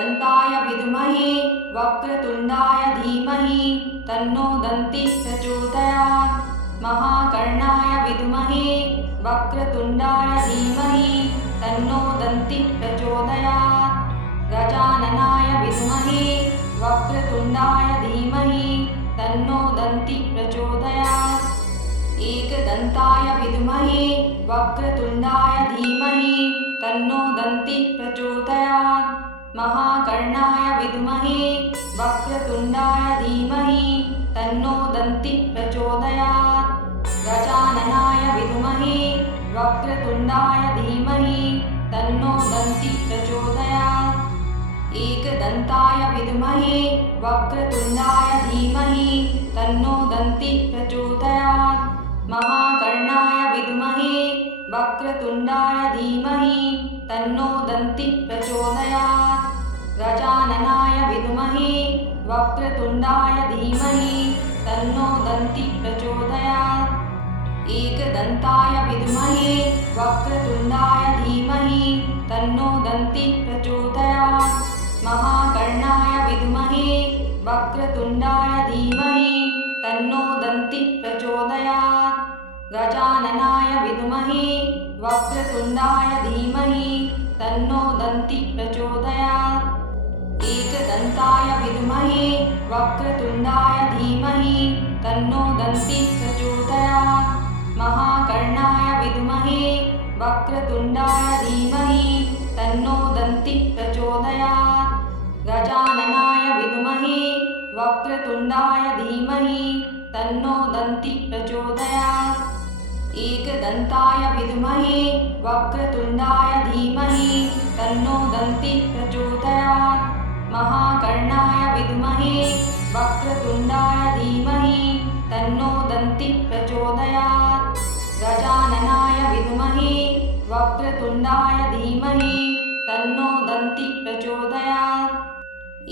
एकदन्ताय विद्महे वक्रतुण्डाय धीमहि तन्नो दन्तिः प्रचोदयात्। महाकर्णाय विद्महे वक्रतुण्डाय धीमहि तन्नो दन्तिः प्रचोदयात्। गजाननाय विद्महे वक्रतुण्डाय धीमहि तन्नो दन्तिः प्रचोदयात्। एकदन्ताय विद्महे वक्रतुण्डाय धीमहि तन्नो दन्तिः प्रचोदयात्। महाकर्णाय विद्महे वक्रतुण्डाय धीमहि तन्नो दन्तिः प्रचोदयात्। गजाननाय विद्महे वक्रतुण्डाय धीमहि तन्नो दन्तिः प्रचोदयात्। एकदन्ताय विद्महे वक्रतुण्डाय धीमहि तन्नो दन्तिः प्रचोदयात्। महाकर्णाय विद्महे वक्रतुण्डाय धीमहि तन्नो दन्तिः प्रचोदयात्। गजाननाय विद्महे वक्रतुण्डाय धीमहि तन्नो दन्तिः प्रचोदयात्। एकदन्ताय विद्महे वक्रतुण्डाय धीमहि तन्नो दन्तिः प्रचोदयात्। महाकर्णाय विद्महे वक्रतुण्डाय धीमहि तन्नो दन्तिः प्रचोदयात्। गजाननाय विद्महे वक्रतुण्डाय धीमहि तन्नो दन्तिः प्रचोदयात्। एकदन्ताय विद्महे वक्रतुण्डाय धीमहि तन्नो दन्तिः प्रचोदयात्। महाकर्णाय विद्महे वक्रतुण्डाय धीमहि तन्नो दन्तिः प्रचोदयात्। गजाननाय विद्महे वक्रतुण्डाय धीमहि तन्नो दन्तिः प्रचोदयात्। एकदन्ताय विद्महे वक्रतुण्डाय धीमहि तन्नो दन्तिः प्रचोदयात्। महाकर्णाय विद्महे वक्रतुण्डाय धीमहि तन्नो दन्तिः प्रचोदयात्। गजाननाय विद्महे वक्रतुण्डाय धीमहि तन्नो दन्तिः प्रचोदयात्।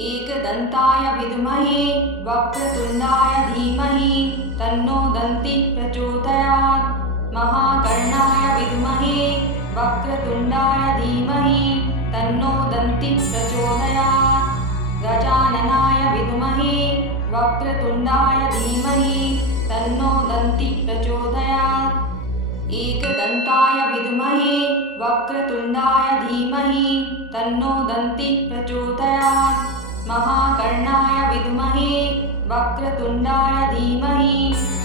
एकदन्ताय विद्महे वक्रतुण्डाय धीमहि तन्नो दन्तिः प्रचोदयात्। महाकर्णाय विद्महे वक्रतुण्डाय धीमहि तन्नो दन्तिः प्रचोदयात्। गजाननाय विद्महे वक्रतुण्डाय धीमहि तन्नो दन्तिः प्रचोदयात्। एकदन्ताय विद्महे वक्रतुण्डाय धीमहि तन्नो दन्तिः प्रचोदयात्। महाकर्णाय विद्महे वक्रतुण्डाय धीमहि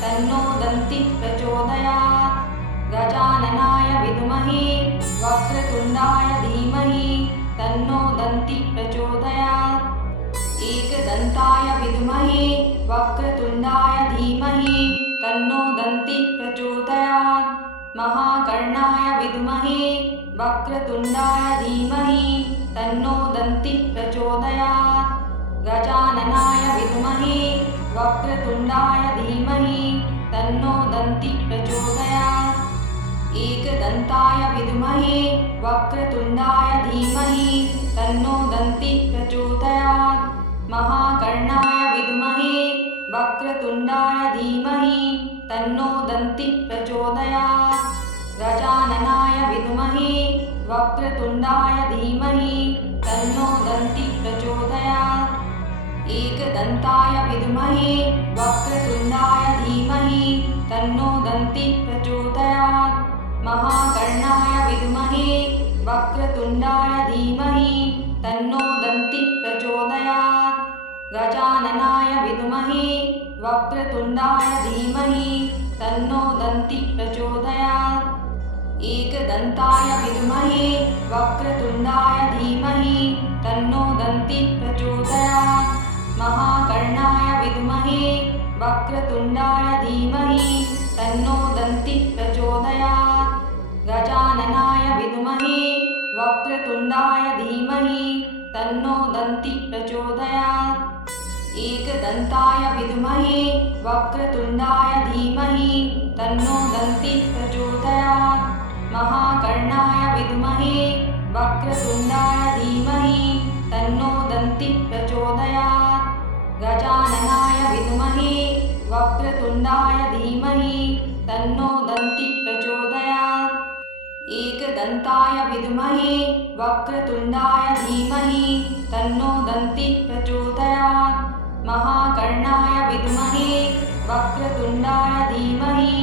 तन्नो दन्तिः प्रचोदयात्। गजाननाय विद्महे वक्रतुण्डाय धीमहि तन्नो दन्तिः प्रचोदयात्। एकदन्ताय विद्महे वक्रतुण्डाय धीमहि तन्नो दन्तिः प्रचोदयात्। महाकर्णाय विद्महे वक्रतुण्डाय धीमहि तन्नो दन्तिः प्रचोदयात्। गजाननाय विद्महे वक्रतुण्डाय धीमहि तन्नो दन्तिः प्रचोदयात्। एकदन्ताय विद्महे वक्रतुण्डाय धीमहि तन्नो दन्तिः प्रचोदयात्। महाकर्णाय विद्महे वक्रतुण्डाय धीमहि तन्नो दन्तिः प्रचोदयात्। गजाननाय विद्महे वक्रतुण्डाय धीमहि तन्नो दन्तिः प्रचोदयात्। एकदन्ताय विद्महे वक्रतुण्डाय धीमहि तन्नो दन्तिः प्रचोदयात्। महाकर्णाय विद्महे वक्रतुण्डाय धीमहि तन्नो दन्तिः प्रचोदयात्। गजाननाय विद्महे वक्रतुण्डाय धीमहि तन्नो दन्तिः प्रचोदयात्। एकदन्ताय विद्महे वक्रतुण्डाय धीमहि तन्नो दन्तिः प्रचोदयात्। महाकर्णाय विद्महे वक्रतुण्डाय धीमहि तन्नो दन्तिः प्रचोदयात्। गजाननाय विद्महे वक्रतुण्डाय धीमहि तन्नो दन्तिः प्रचोदयात्। एकदन्ताय विद्महे वक्रतुण्डाय धीमहि तन्नो दन्तिः प्रचोदयात्। महाकर्णाय विद्महे वक्रतुण्डाय धीमहि तन्नो दन्तिः प्रचोदयात्। गजाननाय विद्महे वक्रतुण्डाय धीमहि तन्नो दन्तिः प्रचोदयात्। एकदन्ताय विद्महे वक्रतुण्डाय धीमहि तन्नो दन्ति प्रचोदयात्। महाकर्णाय विद्महे वक्रतुण्डाय धीमहि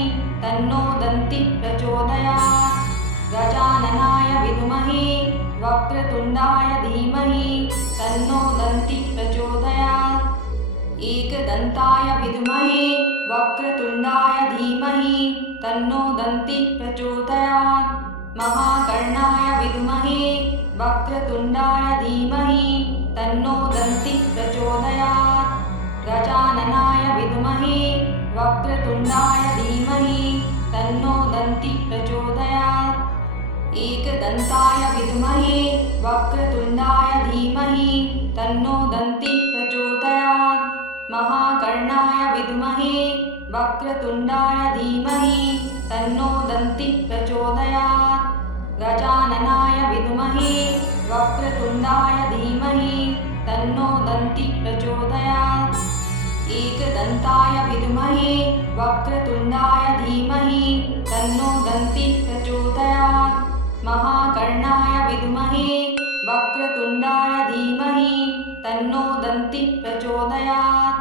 तन्नो दन्ति प्रचोदयात्। गजाननाय विद्महे वक्रतुण्डाय धीमहि तन्नो दन्ति प्रचोदयात्। एकदन्ताय विद्महे वक्रतुण्डाय धीमहि तन्नो दन्ति प्रचोदयात्। महाकर्णाय विद्महे वक्रतुण्डाय धीमहि तन्नो दन्ति प्रचोदयात्। गजाननाय विद्महे वक्रतुण्डाय धीमहि तन्नो दन्ति प्रचोदयात्। एकदन्ताय विद्महे वक्रतुण्डाय धीमहि तन्नो दन्ति प्रचोदयात्। महाकर्णाय विद्महे वक्रतुण्डाय धीमहि तन्नो दन्ति प्रचोदयात्। गजाननाय विद्महे वक्रतुण्डाय धीमहि तन्नो दन्ति प्रचोदयात्। एकदन्ताय विद्महे वक्रतुण्डाय धीमहि तन्नो दन्ति प्रचोदयात्। महाकर्णाय विद्महे वक्रतुण्डाय धीमहि तन्नो दन्ति प्रचोदयात्।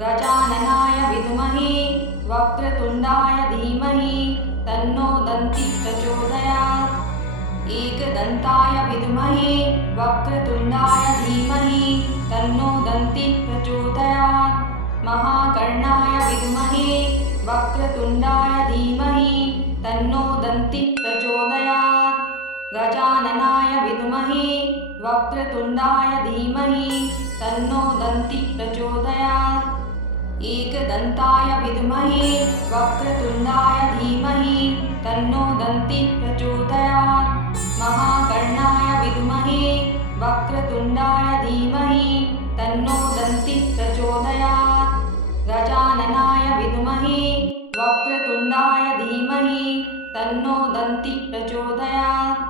गजाननाय विद्महे वक्रतुण्डाय धीमहि तन्नो दन्ति प्रचोदयात्। एकदन्ताय विद्महे वक्रतुण्डाय धीमहि तन्नो दन्ति प्रचोदयात्। महाकर्णाय विद्महे वक्रतुण्डाय धीमहि तन्नो दन्ति प्रचोदयात्। गजाननाय विद्महे वक्रतुण्डाय धीमहि तन्नो दन्ति प्रचोदयात्। एकदन्ताय विद्महे वक्रतुण्डाय धीमहि तन्नो दन्ति प्रचोदयात्। महाकर्णाय विद्महे वक्रतुण्डाय धीमहि तन्नो दन्ति प्रचोदयात्। गजाननाय विद्महे वक्रतुण्डाय धीमहि तन्नो दन्ति प्रचोदयात्।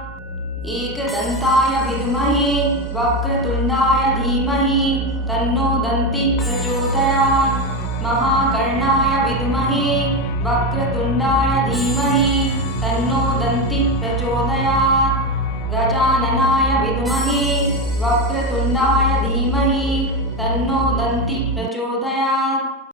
एकदन्ताय विद्महे वक्रतुण्डाय धीमहि तन्नो दन्ति प्रचोदयात्। महाकर्णाय विद्महे वक्रतुण्डाय धीमहि तन्नो दन्ति प्रचोदयात्। गजाननाय विद्महे वक्रतुण्डाय धीमहि तन्नो दन्ति